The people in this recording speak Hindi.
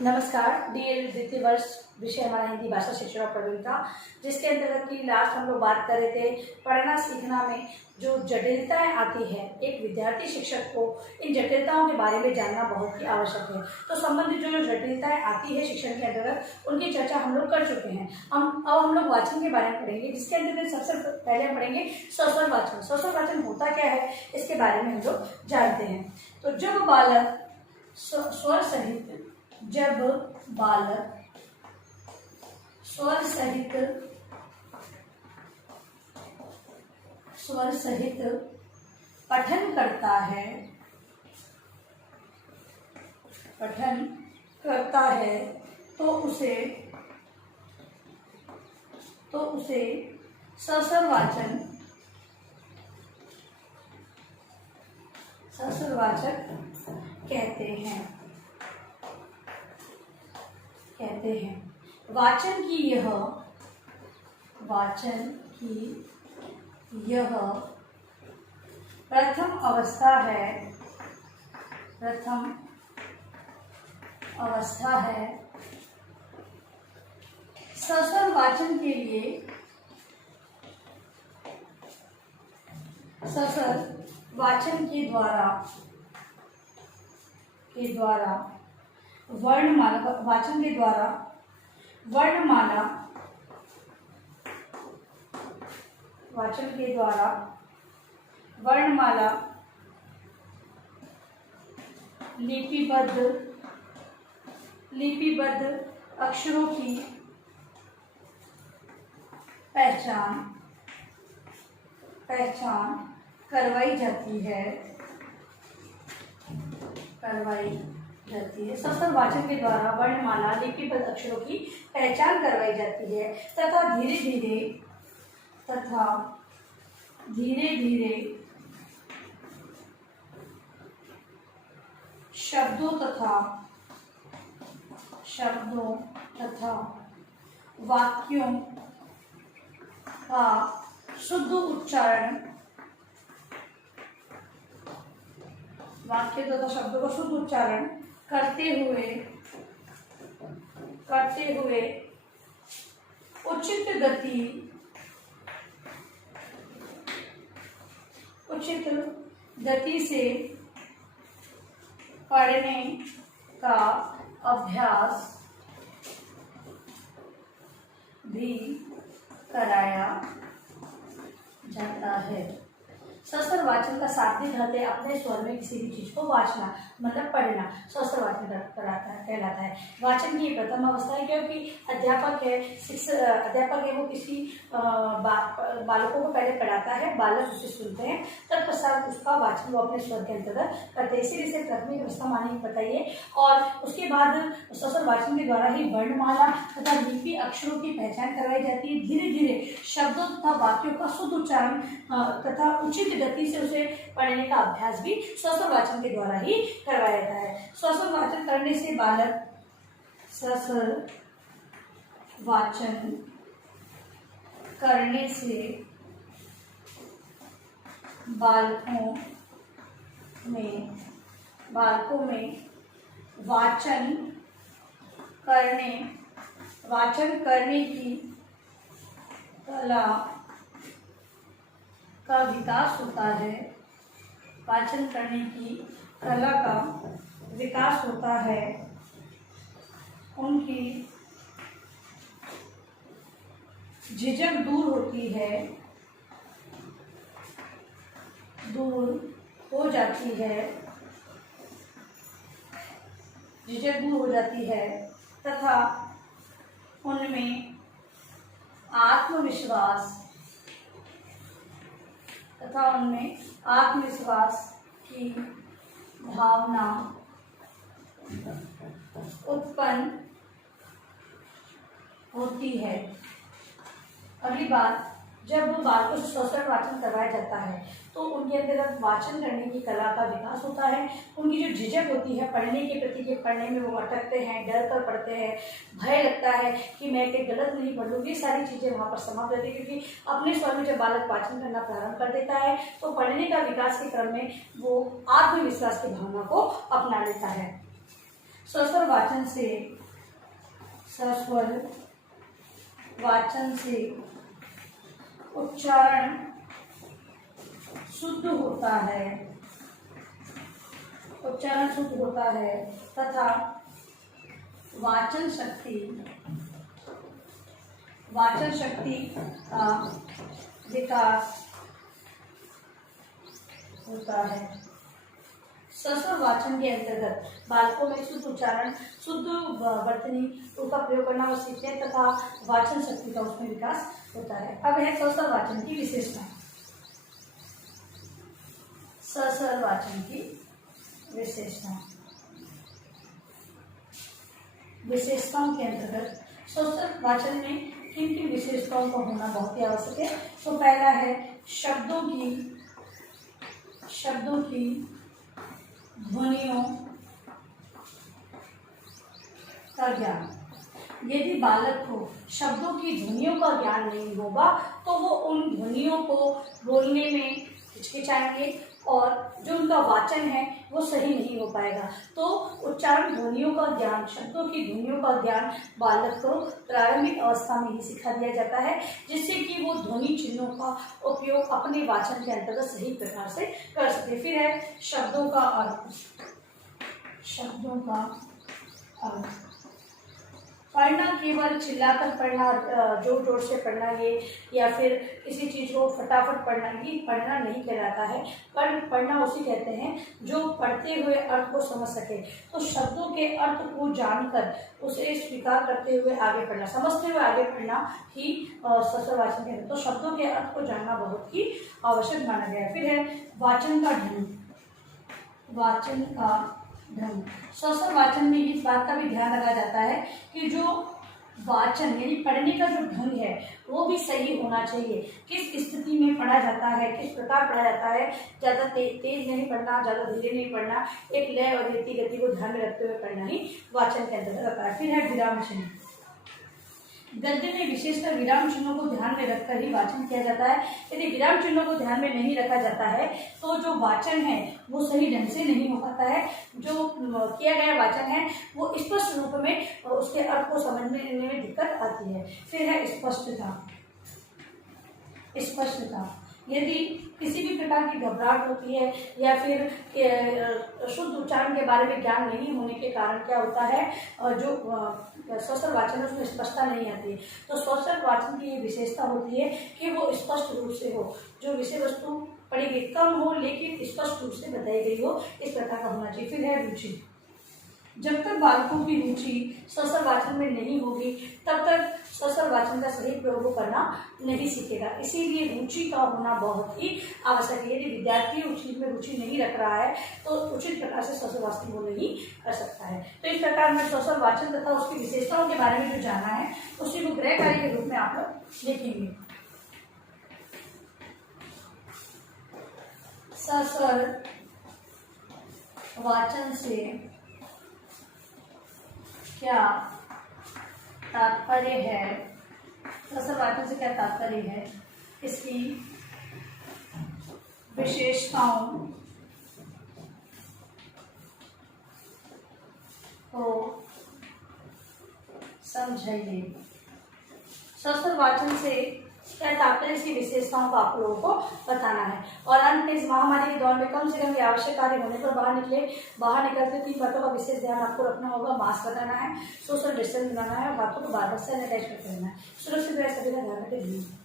नमस्कार। डीएल द्वितीय वर्ष विषय हमारा हिंदी भाषा शिक्षण और प्रवीण था, जिसके अंतर्गत की लास्ट हम लोग बात कर रहे थे पढ़ना सीखना में जो जटिलताएं आती है। एक विद्यार्थी शिक्षक को इन जटिलताओं के बारे में जानना बहुत ही आवश्यक है। तो संबंधित जो जटिलताएं आती है शिक्षण के अंतर्गत, उनकी चर्चा हम लोग कर चुके हैं। हम लोग वाचन के बारे में पढ़ेंगे, जिसके अंतर्गत सबसे पहले हम पढ़ेंगे स्वस्वर वाचन। स्वस्वर वाचन होता क्या है, इसके बारे में हम लोग जानते हैं। तो जब बालक स्वर सहित स्वर सहित पठन करता है तो उसे सस्वर वाचक कहते हैं। वाचन की यह प्रथम अवस्था है। सस्वर वाचन के लिए सस्वर वाचन के द्वारा वर्णमाला लिपिबद्ध अक्षरों की पहचान करवाई जाती है। सस्वर वाचन के द्वारा वर्णमाला लिपिबद्ध अक्षरों की पहचान करवाई जाती है तथा धीरे धीरे शब्दों तथा वाक्यों का शुद्ध उच्चारण करते हुए उचित गति से पढ़ने का अभ्यास भी कराया जाता है। सस्वर वाचन का शाब्दिक अर्थ है अपने स्वर में किसी भी चीज को वाचना, मतलब पढ़ना। सस्वर वाचन कहलाता है। वाचन की प्रथम अवस्था है, क्योंकि अध्यापक है वो किसी बालकों को पहले पढ़ाता है, बालक उसे सुनते हैं, तत्पश्चात उसका वाचन वो अपने स्वर के अंतर्गत करते हैं। इसीलिए इसे प्राथमिक अवस्था मानी बताइए। और उसके बाद सस्वर वाचन के द्वारा ही वर्णमाला तथा लिपि अक्षरों की पहचान करवाई जाती है। धीरे धीरे शब्दों तथा वाक्यों का शुद्ध उच्चारण तथा उचित गति से उसे पढ़ने का अभ्यास भी सस्वर वाचन के द्वारा ही करवाया जाता है। सस्वर वाचन करने से बालकों में वाचन करने की कला का विकास होता है। वाचन करने की कला का विकास होता है। उनकी झिझक दूर हो जाती है तथा उनमें आत्मविश्वास की भावना उत्पन्न होती है। अगली बात, जब बालकों से सस्वर वाचन करवाया जाता है तो उनके अंदर वाचन करने की कला का विकास होता है। उनकी जो झिझक होती है पढ़ने के प्रति, कि पढ़ने में वो अटकते हैं, डर कर पढ़ते हैं, भय लगता है कि मैं कहीं गलत नहीं पढ़ लूँगी, सारी चीज़ें वहाँ पर समाप्त रहती है। क्योंकि अपने स्वर में जब बालक वाचन करना प्रारंभ कर देता है तो पढ़ने का विकास के क्रम में वो आत्मविश्वास की भावना को अपना लेता है। सस्वर वाचन से उच्चारण शुद्ध होता है, तथा वाचन शक्ति का विकास होता है। सस्वर वाचन के अंतर्गत बालकों में शुद्ध उच्चारण, शुद्ध वर्तनी का प्रयोग करना वो सीखते हैं तथा वाचन शक्ति का उसमें विकास होता है। अब है सस्वर वाचन की विशेषता। सस्वर वाचन की विशेषताओं के अंतर्गत सस्वर वाचन में किन किन विशेषताओं का होना बहुत ही आवश्यक है। तो पहला है शब्दों की ध्वनियों का ज्ञान। यदि बालक को शब्दों की ध्वनियों का ज्ञान नहीं होगा तो वो उन ध्वनियों को बोलने में हिचकिचाएंगे और जो उनका वाचन है वो सही नहीं हो पाएगा। तो उच्चारण ध्वनियों का ज्ञान, शब्दों की ध्वनियों का ज्ञान बालक को प्रारंभिक अवस्था में ही सिखा दिया जाता है, जिससे कि वो ध्वनि चिन्हों का उपयोग अपने वाचन के अंतर्गत सही प्रकार से कर सके। फिर है शब्दों का अर्थ। पढ़ना केवल चिल्लाकर पढ़ना, जोर जोर से पढ़ना ये या फिर किसी चीज़ को फटाफट पढ़ना, ये पढ़ना नहीं कहलाता है। पढ़ना उसे कहते हैं जो पढ़ते हुए अर्थ को समझ सके। तो शब्दों के अर्थ को जानकर उसे स्वीकार करते हुए आगे पढ़ना, समझते हुए आगे पढ़ना ही सस्वर वाचन कहते हैं। तो शब्दों के अर्थ को जानना बहुत ही आवश्यक माना गया है। फिर है वाचन का ढंग। सस्वर वाचन में इस बात का भी ध्यान रखा जाता है कि जो वाचन यानी पढ़ने का जो ढंग है वो भी सही होना चाहिए। किस स्थिति में पढ़ा जाता है, किस प्रकार पढ़ा जाता है, ज़्यादा तेज नहीं पढ़ना, ज़्यादा धीरे नहीं पढ़ना, एक लय और गति को ध्यान में रखते हुए पढ़ना ही वाचन के अंतर्गत आता है। फिर है विराम चिन्ह। गद्य में विशेषकर विराम चिन्हों को ध्यान में रखकर ही वाचन किया जाता है। यदि विराम चिन्हों को ध्यान में नहीं रखा जाता है तो जो वाचन है वो सही ढंग से नहीं हो पाता है। जो किया गया वाचन है वो स्पष्ट रूप में उसके अर्थ को समझने में दिक्कत आती है। फिर है स्पष्टता। यदि किसी भी प्रकार की घबराहट होती है या फिर शुद्ध उच्चारण के बारे में ज्ञान नहीं होने के कारण क्या होता है, जो सस्वर वाचन है उसमें स्पष्टता नहीं आती है। तो सस्वर वाचन की ये विशेषता होती है कि वो स्पष्ट रूप से हो, जो विषय वस्तु पढ़ी गई कम हो लेकिन स्पष्ट रूप से बताई गई हो, इस प्रकार का होना चाहिए। फिर है रुचि। जब तक बालकों की रुचि सस्वर वाचन में नहीं होगी तब तक सस्वर वाचन का सही प्रयोग करना नहीं सीखेगा। इसीलिए रुचि का होना बहुत ही आवश्यक है। यदि विद्यार्थी उस चीज में रुचि नहीं रख रहा है तो उचित प्रकार से सस्वर वाचन वो नहीं कर सकता है। तो इस प्रकार में सस्वर वाचन तथा उसकी विशेषताओं के बारे में जो जाना है उसी को गृह कार्य के रूप में आप लोग लिखेंगे। सस्वर वाचन से क्या तात्पर्य है, सस्वर वाचन से क्या तात्पर्य है, इसकी विशेषताओं को समझिए। सस्वर वाचन से क्या तात्पर्य, इसकी विशेषताओं को आप लोगों को बताना है। और अंत में इस महामारी के दौर में कम से कम ये आवश्यक कार्य होने पर बाहर निकलते 3 बातों का विशेष ध्यान आपको रखना होगा। मास्क लगाना है, सोशल डिस्टेंस बनाना है और हाथों को बार बार सैनिटाइज करते रहना है। सुरक्षित रहे, सभी का ध्यान रखें।